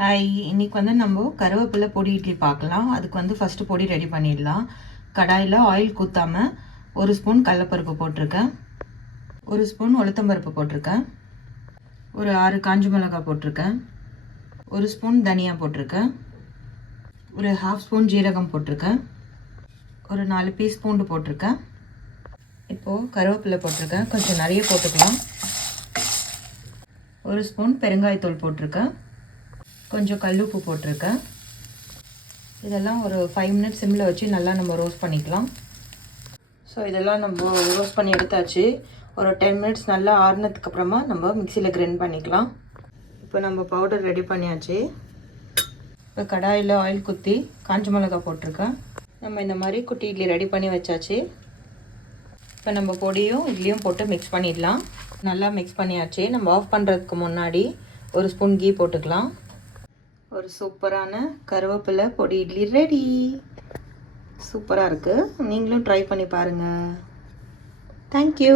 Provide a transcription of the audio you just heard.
Hi, இன்றைக்கி வந்து நம்ம கருவேப்பிலை பொடி இட்லி பார்க்கலாம். அதுக்கு வந்து ஃபஸ்ட்டு பொடி ரெடி பண்ணிடலாம். கடாயில் ஆயில் ஊற்றாமல் 1 ஸ்பூன் கடலப்பருப்பு போட்டிருக்கேன், 1 ஸ்பூன் உளுத்தம்பருப்பு போட்டிருக்கேன், ஒரு 6 காஞ்ச மிளகாய் போட்டிருக்கேன், 1 ஸ்பூன் தனியா போட்டிருக்கேன், ஒரு 1/2 ஸ்பூன் ஜீரகம் போட்டிருக்கேன், ஒரு 4 பீஸ் பூண்டு போட்டிருக்கேன். இப்போது கருவேப்பிலை போட்டிருக்கேன், கொஞ்சம் நிறைய போட்டுக்கலாம். 1 ஸ்பூன் பெருங்காயத்தூள் போட்டிருக்கேன், கொஞ்சம் கல்லுப்பு போட்டிருக்கேன். இதெல்லாம் ஒரு 5 மினிட்ஸ் சிம்மில் வச்சு நல்லா நம்ம ரோஸ்ட் பண்ணிக்கலாம். ஸோ இதெல்லாம் நம்ம ரோஸ்ட் பண்ணி எடுத்தாச்சு. ஒரு 10 மினிட்ஸ் நல்லா ஆறுனதுக்கப்புறமா நம்ம மிக்சியில் கிரைண்ட் பண்ணிக்கலாம். இப்போ நம்ம பவுடர் ரெடி பண்ணியாச்சு. இப்போ கடாயில் ஆயில் ஊற்றி காஞ்ச மிளகாய் போட்டிருக்கேன். நம்ம இந்த மாதிரி குட்டி இட்லி ரெடி பண்ணி வச்சாச்சு. இப்போ நம்ம பொடியும் இட்லியும் போட்டு மிக்ஸ் பண்ணிடலாம். நல்லா மிக்ஸ் பண்ணியாச்சு. நம்ம ஆஃப் பண்ணுறதுக்கு முன்னாடி 1 ஸ்பூன் கீ போட்டுக்கலாம். ஒரு சூப்பரான கருவேப்பிலை பொடி இட்லி ரெடி. சூப்பராக இருக்குது. நீங்களும் ட்ரை பண்ணி பாருங்கள். தேங்க்யூ.